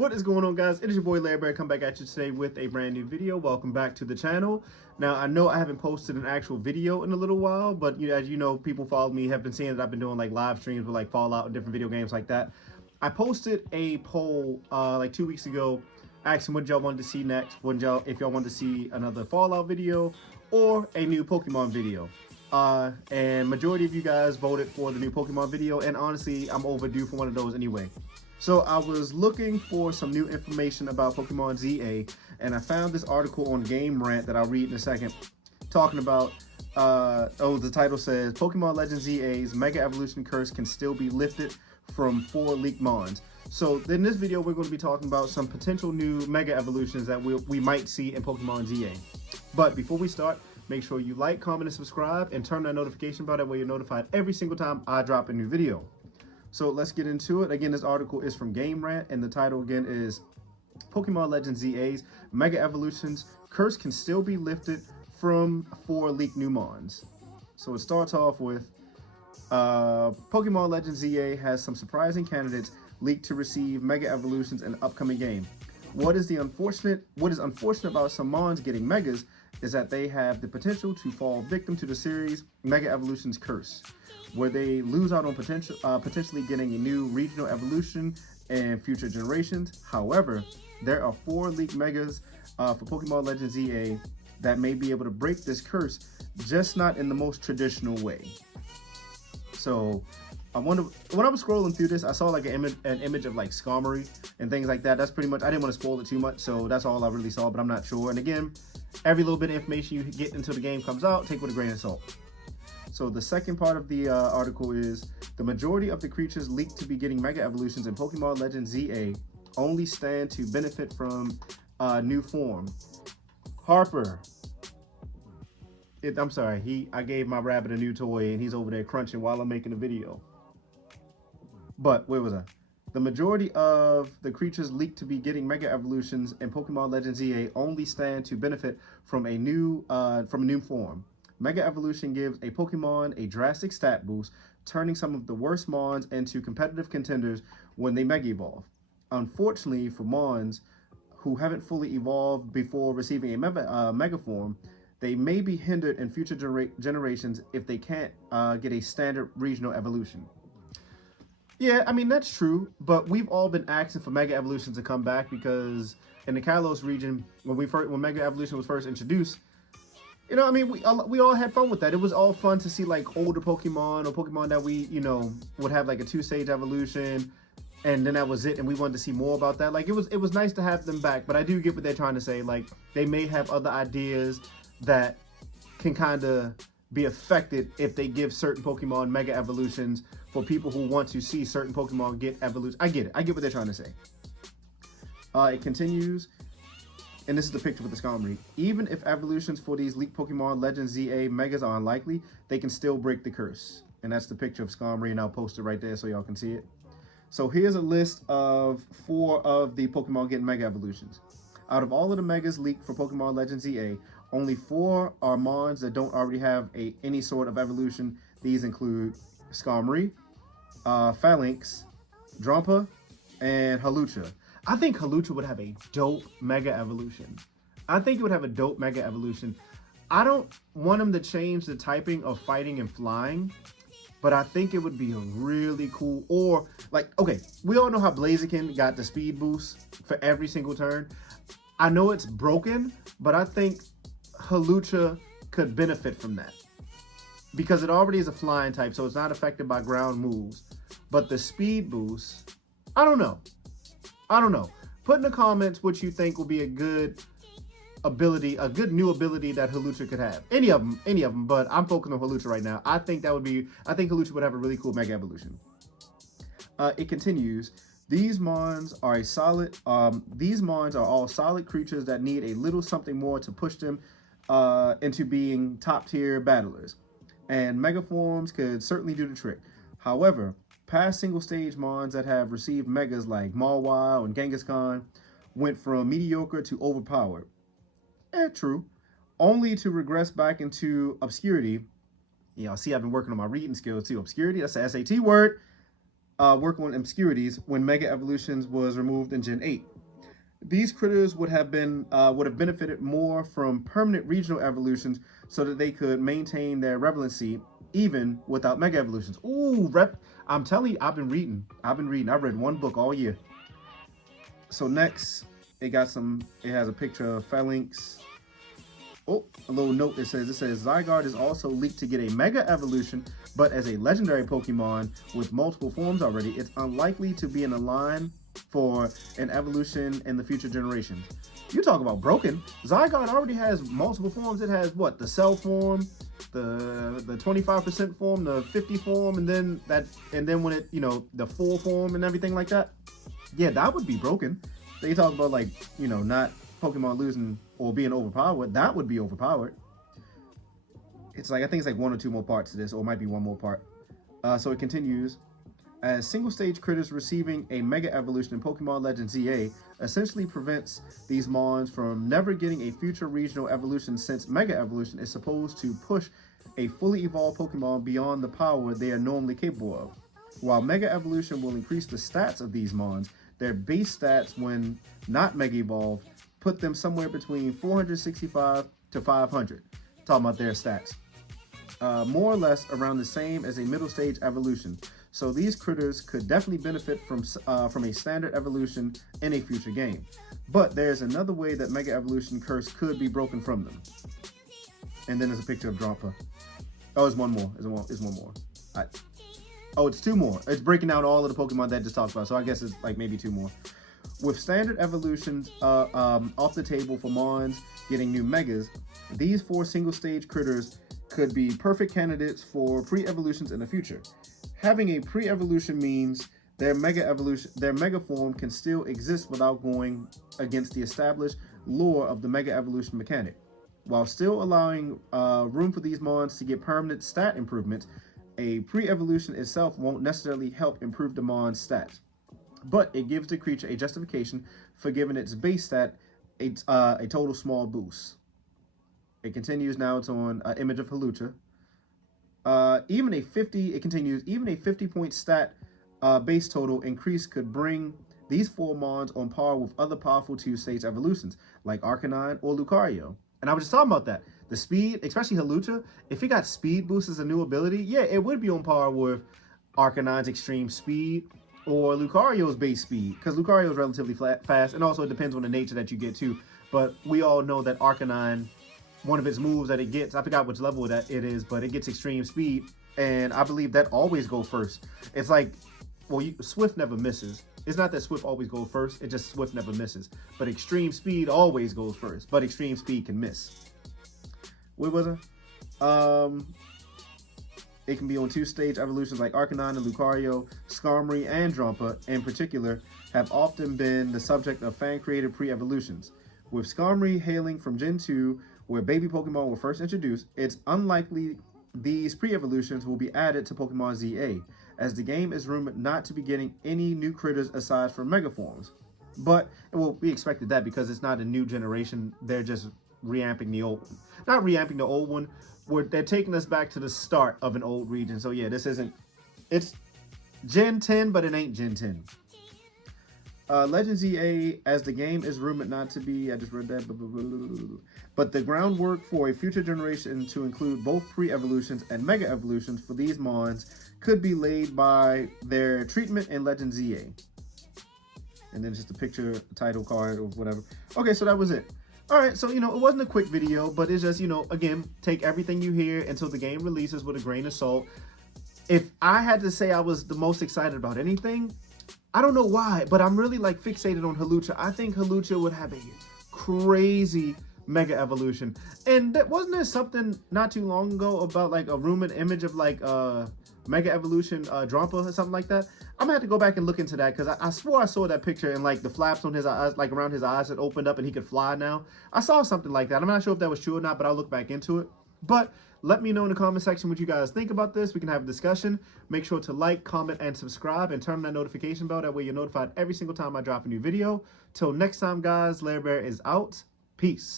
What is going on, guys? It is your boy Larry Bear, come back at you today with a brand new video. Welcome back to the channel. Now, I know I haven't posted an actual video in a little while, but as you know, people follow me have been seeing that I've been doing like live streams with like Fallout and different video games like that. I posted a poll like 2 weeks ago asking what y'all wanted to see next, if y'all wanted to see another Fallout video or a new Pokemon video. And majority of you guys voted for the new Pokemon video, and honestly, I'm overdue for one of those anyway. So I was looking for some new information about Pokemon ZA, and I found this article on Game Rant that I'll read in a second, talking about, the title says, Pokemon Legends ZA's Mega Evolution Curse can still be lifted from 4 leaked Mons. So in this video, we're going to be talking about some potential new Mega Evolutions that we might see in Pokemon ZA. But before we start, make sure you like, comment, and subscribe, and turn that notification bell, that way you're notified every single time I drop a new video. So let's get into it. Again, this article is from Game Rant, and the title again is Pokemon Legends ZA's Mega Evolutions Curse can still be lifted from 4 leaked new Mons. So it starts off with Pokemon Legends ZA has some surprising candidates leaked to receive Mega Evolutions in the upcoming game. What is unfortunate about some Mons getting Megas is that they have the potential to fall victim to the series Mega Evolutions Curse, where they lose out on potentially getting a new regional evolution in future generations. However, there are 4 leaked Megas for Pokemon Legends ZA that may be able to break this curse, just not in the most traditional way. So when I was scrolling through this, I saw like an image of like Skarmory and things like that. That's pretty much, I didn't want to spoil it too much, so that's all I really saw, but I'm not sure. And again, every little bit of information you get until the game comes out, take with a grain of salt. So the second part of the article is, the majority of the creatures leaked to be getting Mega Evolutions in Pokemon Legends ZA only stand to benefit from new form. Harper. I'm sorry, I gave my rabbit a new toy and he's over there crunching while I'm making a video. But where was I? The majority of the creatures leaked to be getting Mega Evolutions in Pokemon Legends ZA only stand to benefit from a new form. Mega Evolution gives a Pokemon a drastic stat boost, turning some of the worst Mons into competitive contenders when they Mega Evolve. Unfortunately for Mons who haven't fully evolved before receiving a Mega form, they may be hindered in future generations if they can't get a standard regional evolution. Yeah, I mean, that's true, but we've all been asking for Mega Evolution to come back, because in the Kalos region, when Mega Evolution was first introduced, I mean, we all had fun with that. It was all fun to see like older Pokemon, or Pokemon that we, would have like a 2-stage evolution, and then that was it, and we wanted to see more about that. Like, it was nice to have them back, but I do get what they're trying to say. Like, they may have other ideas that can kind of be affected if they give certain Pokemon Mega Evolutions for people who want to see certain Pokemon get evolution. I get it. I get what they're trying to say. It continues, and this is the picture with the Skarmory. Even if evolutions for these leaked Pokemon Legends ZA Megas are unlikely, they can still break the curse. And that's the picture of Skarmory, and I'll post it right there so y'all can see it. So here's a list of 4 of the Pokemon getting Mega Evolutions. Out of all of the Megas leaked for Pokemon Legends ZA, only 4 are Mons that don't already have any sort of evolution. These include Skarmory, Phalanx, Drampa, and Hawlucha. I think Hawlucha would have a dope Mega Evolution. I think it would have a dope Mega Evolution. I don't want him to change the typing of fighting and flying, but I think it would be a really cool, or like, okay, we all know how Blaziken got the speed boost for every single turn. I know it's broken, but I think Hawlucha could benefit from that, because it already is a flying type, so it's not affected by ground moves. But the speed boost, I don't know. Put in the comments what you think will be a good ability, a good new ability that Hawlucha could have. Any of them, but I'm focusing on Hawlucha right now. I think Hawlucha would have a really cool Mega Evolution. It continues. These Mons are all solid creatures that need a little something more to push them into being top-tier battlers, and Mega Forms could certainly do the trick. However, past single-stage Mons that have received Megas like Mawile and Kangaskhan went from mediocre to overpowered. True. Only to regress back into obscurity. Yeah, see, I've been working on my reading skills too. Obscurity, that's the SAT word. work on obscurities when Mega Evolutions was removed in Gen 8. These critters would have benefited more from permanent regional evolutions so that they could maintain their relevancy even without Mega Evolutions. Ooh, I'm telling you, I've been reading. I've read one book all year. So next, it has a picture of Phalanx. Oh, a little note that says, Zygarde is also leaked to get a Mega Evolution, but as a legendary Pokemon with multiple forms already, it's unlikely to be in a line for an evolution in the future generations. You talk about broken. Zygarde already has multiple forms. It has what? The cell form, the 25% form, the 50 form, and then when it, the full form and everything like that. Yeah, that would be broken. They talk about like, not Pokemon losing or being overpowered. That would be overpowered. It's like, I think it's like one or two more parts to this, or it might be one more part. So it continues. As single-stage critters receiving a Mega Evolution in Pokemon Legends ZA essentially prevents these Mons from never getting a future regional evolution, since Mega Evolution is supposed to push a fully evolved Pokemon beyond the power they are normally capable of. While Mega Evolution will increase the stats of these Mons, their base stats when not Mega Evolved put them somewhere between 465 to 500. Talking about their stats. More or less around the same as a middle stage evolution. So these critters could definitely benefit from a standard evolution in a future game. But there's another way that Mega Evolution curse could be broken from them. And then there's a picture of Drampa. Oh, it's one more. It's one more. Oh, it's two more. It's breaking down all of the Pokemon that just talked about. So I guess it's like maybe two more. With standard evolutions off the table for Mons getting new Megas, these 4 single-stage critters could be perfect candidates for pre-evolutions in the future. Having a pre-evolution means their mega form can still exist without going against the established lore of the Mega Evolution mechanic. While still allowing room for these Mons to get permanent stat improvements, a pre-evolution itself won't necessarily help improve the Mon's stats. But it gives the creature a justification for giving its base stat a total small boost. It continues now. It's on an image of Hawlucha. Even a 50-point stat base total increase could bring these 4 Mons on par with other powerful 2-stage evolutions like Arcanine or Lucario. And I was just talking about that. The speed, especially Hawlucha, if it got speed boost as a new ability, yeah, it would be on par with Arcanine's extreme speed or Lucario's base speed, because Lucario is relatively fast, and also it depends on the nature that you get too. But we all know that Arcanine, one of its moves that it gets, I forgot which level that it is, but it gets extreme speed, and I believe that always goes first. It's like, well, Swift never misses. It's not that Swift always goes first, it's just Swift never misses. But extreme speed always goes first, but extreme speed can miss. Where was I? It can be on 2-stage evolutions like Arcanine and Lucario. Skarmory and Drampa, in particular, have often been the subject of fan-created pre-evolutions. With Skarmory hailing from Gen 2, where baby Pokemon were first introduced, it's unlikely these pre-evolutions will be added to Pokemon ZA, as the game is rumored not to be getting any new critters aside from Mega Forms. But, well, we expected that because it's not a new generation, they're just reamping the old one. Not reamping the old one, they're taking us back to the start of an old region. So yeah, it's Gen 10, but it ain't Gen 10. Legends EA, as the game is rumored not to be, I just read that, but the groundwork for a future generation to include both pre-evolutions and mega evolutions for these Mons could be laid by their treatment in Legends EA. And then just a picture, title card, or whatever. Okay, so that was it. All right, so, it wasn't a quick video, but it's just, again, take everything you hear until the game releases with a grain of salt. If I had to say I was the most excited about anything, I don't know why, but I'm really, fixated on Hawlucha. I think Hawlucha would have a crazy mega evolution. And wasn't there something not too long ago about, a rumored image of, mega evolution Drampa or something like that? I'm gonna have to go back and look into that, because I swore I saw that picture and the flaps on his eyes, around his eyes had opened up and he could fly now. I saw something like that. I'm not sure if that was true or not, but I'll look back into it. But let me know in the comment section what you guys think about this. We can have a discussion. Make sure to like, comment, and subscribe, and turn on that notification bell. That way you're notified every single time I drop a new video. Till next time, guys, Lair Bear is out. Peace.